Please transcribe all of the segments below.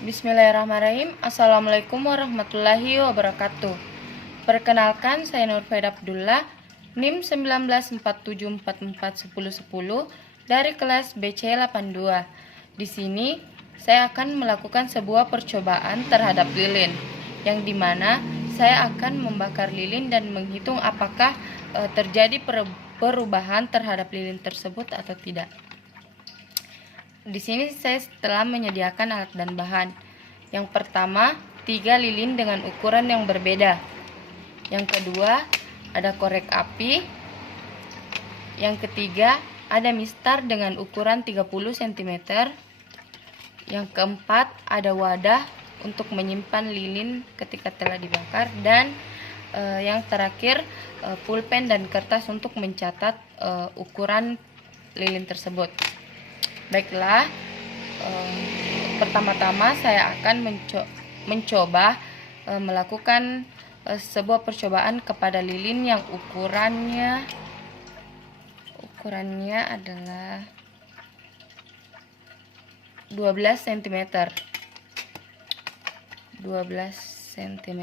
Bismillahirrahmanirrahim. Assalamualaikum warahmatullahi wabarakatuh. Perkenalkan, saya Nurfaida Abdullah, NIM 1947441010 dari kelas BC 82. Di sini saya akan melakukan sebuah percobaan terhadap lilin, yang dimana saya akan membakar lilin dan menghitung apakah terjadi perubahan terhadap lilin tersebut atau tidak. Di sini saya telah menyediakan alat dan bahan. Yang pertama, 3 lilin dengan ukuran yang berbeda. Yang kedua, ada korek api. Yang ketiga, ada mistar dengan ukuran 30 cm. Yang keempat, ada wadah untuk menyimpan lilin ketika telah dibakar. Dan yang terakhir, pulpen dan kertas untuk mencatat ukuran lilin tersebut. Baiklah, pertama-tama saya akan mencoba melakukan sebuah percobaan kepada lilin yang ukurannya adalah 12 cm. 12 cm.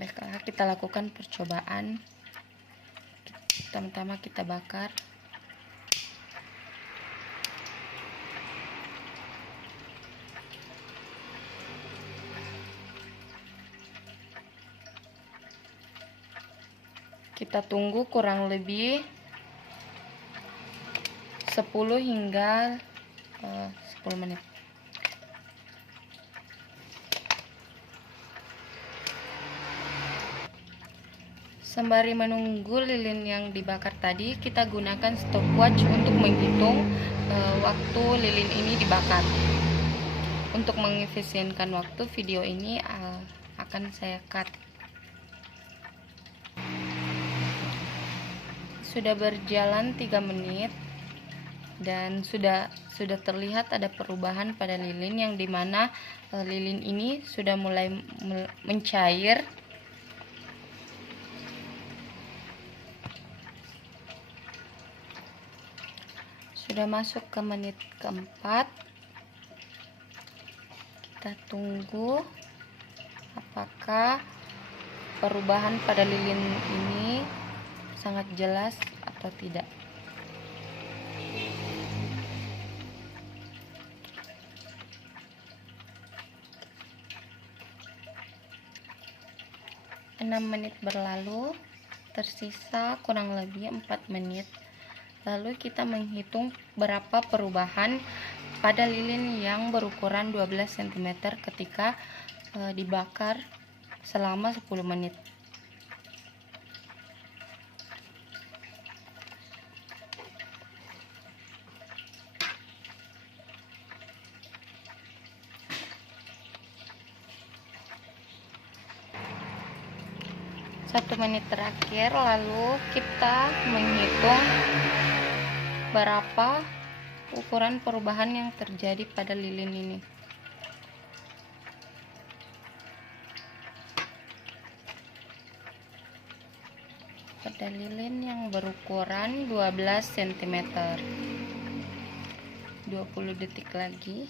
Baiklah, kita lakukan percobaan. Pertama-tama kita bakar. Kita tunggu kurang lebih 10 hingga 10 menit. Sembari menunggu lilin yang dibakar tadi, kita gunakan stopwatch untuk menghitung waktu lilin ini dibakar. Untuk mengefisienkan waktu, video ini akan saya cut. Sudah berjalan 3 menit dan sudah terlihat ada perubahan pada lilin, yang dimana lilin ini sudah mulai mencair. Sudah masuk ke menit keempat. Kita tunggu apakah perubahan pada lilin ini sangat jelas atau tidak. Enam menit berlalu, tersisa kurang lebih 4 menit. Lalu kita menghitung berapa perubahan pada lilin yang berukuran 12 cm ketika dibakar selama 10 menit. Satu menit terakhir, lalu kita menghitung berapa ukuran perubahan yang terjadi pada lilin ini. Pada lilin yang berukuran 12 cm. 20 detik lagi.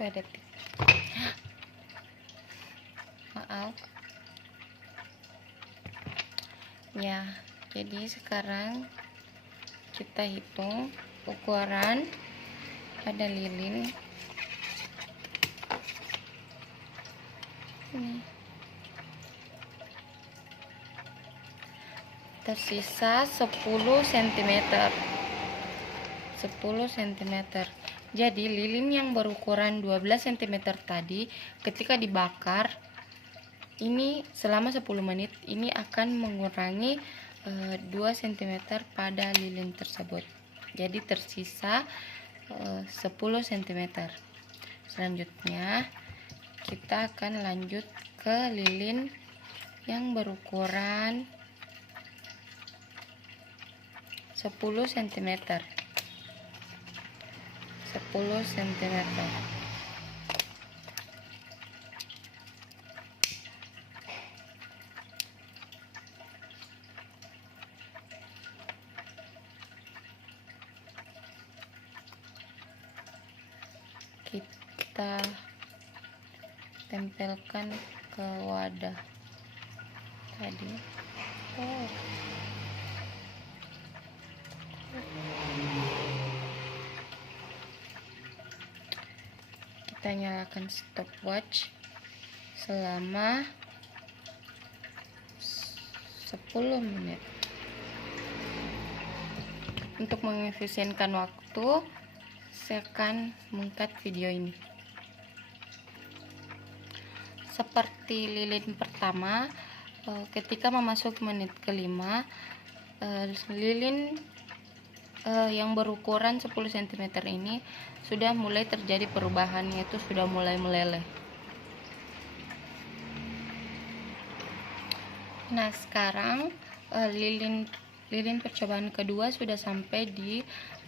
Detik. Maaf ya, jadi sekarang kita hitung ukuran pada lilin ini. Tersisa 10 cm. 10 cm. Jadi lilin yang berukuran 12 cm tadi ketika dibakar ini selama 10 menit ini akan mengurangi 2 cm pada lilin tersebut. jadi tersisa 10 cm. Selanjutnya kita akan lanjut ke lilin yang berukuran 10 cm. 10 cm. Kita tempelkan ke wadah tadi. Kita nyalakan stopwatch selama 10 menit. Untuk mengefisienkan waktu, saya akan mengkat video ini. Seperti lilin pertama, ketika memasuki menit kelima, lilin yang berukuran 10 cm ini sudah mulai terjadi perubahan, yaitu sudah mulai meleleh. Nah, sekarang lilin percobaan kedua sudah sampai di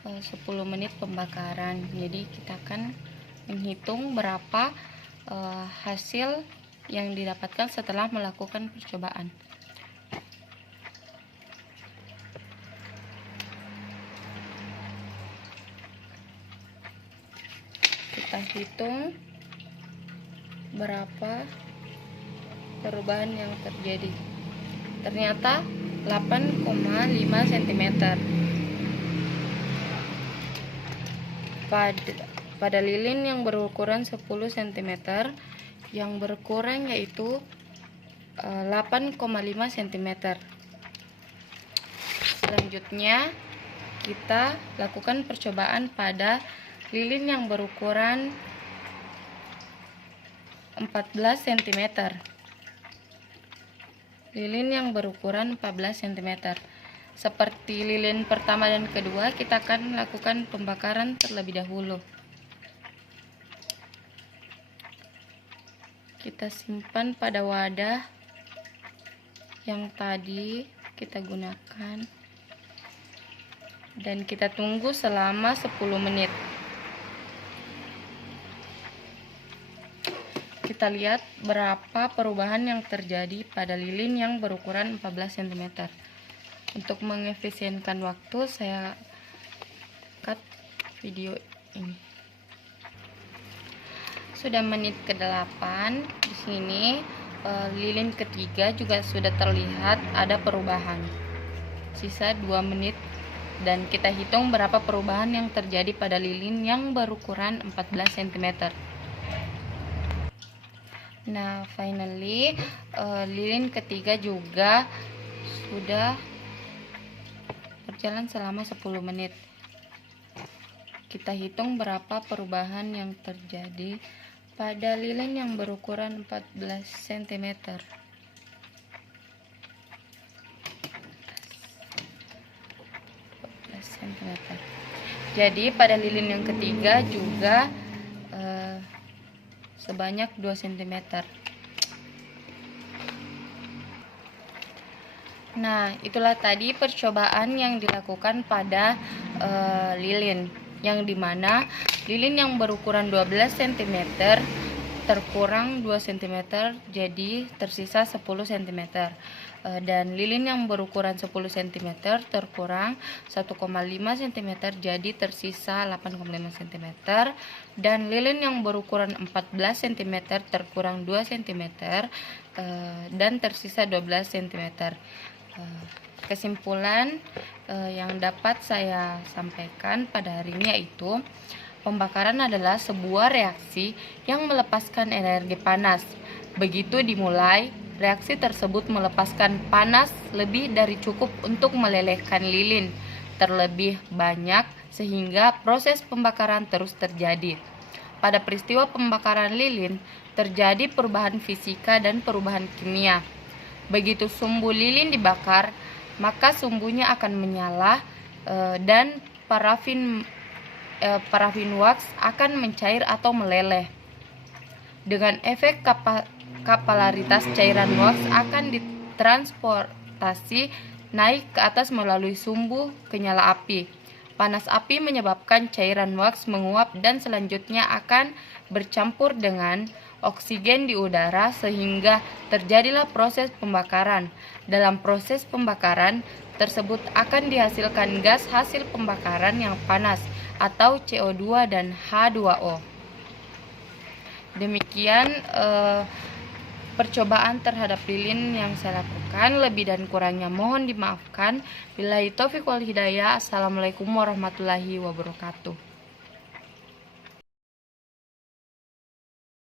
10 menit pembakaran. Jadi kita akan menghitung berapa hasil yang didapatkan setelah melakukan percobaan. Kita hitung berapa perubahan yang terjadi. Ternyata 8,5 cm. Pada lilin yang berukuran 10 cm, yang berkurang yaitu 8,5 cm. Selanjutnya kita lakukan percobaan pada lilin yang berukuran 14 cm. Lilin yang berukuran 14 cm. Seperti lilin pertama dan kedua, kita akan lakukan pembakaran terlebih dahulu. Kita simpan pada wadah yang tadi kita gunakan dan kita tunggu selama 10 menit. Kita lihat berapa perubahan yang terjadi pada lilin yang berukuran 14 cm. Untuk mengefisienkan waktu, saya cut video ini. Sudah menit ke-8. Di sini lilin ketiga juga sudah terlihat ada perubahan. Sisa 2 menit dan kita hitung berapa perubahan yang terjadi pada lilin yang berukuran 14 cm. Nah, finally lilin ketiga juga sudah berjalan selama 10 menit. Kita hitung berapa perubahan yang terjadi pada lilin yang berukuran 14 cm. Jadi pada lilin yang ketiga juga sebanyak 2 cm. Nah, itulah tadi percobaan yang dilakukan pada lilin, yang dimana lilin yang berukuran 12 cm terkurang 2 cm jadi tersisa 10 cm, dan lilin yang berukuran 10 cm terkurang 1,5 cm jadi tersisa 8,5 cm, dan lilin yang berukuran 14 cm terkurang 2 cm dan tersisa 12 cm. Kesimpulan yang dapat saya sampaikan pada hari ini yaitu pembakaran adalah sebuah reaksi yang melepaskan energi panas. Begitu dimulai, reaksi tersebut melepaskan panas lebih dari cukup untuk melelehkan lilin terlebih banyak sehingga proses pembakaran terus terjadi. Pada peristiwa pembakaran lilin terjadi perubahan fisika dan perubahan kimia. Begitu sumbu lilin dibakar, maka sumbunya akan menyala dan parafin wax akan mencair atau meleleh. Dengan efek kapilaritas, cairan wax akan ditransportasi naik ke atas melalui sumbu kenyala api. Panas api menyebabkan cairan wax menguap dan selanjutnya akan bercampur dengan oksigen di udara sehingga terjadilah proses pembakaran. Dalam proses pembakaran tersebut akan dihasilkan gas hasil pembakaran yang panas atau CO2 dan H2O. Demikian percobaan terhadap lilin yang saya lakukan. Lebih dan kurangnya mohon dimaafkan. Billahi taufiq wal hidayah. Assalamualaikum warahmatullahi wabarakatuh.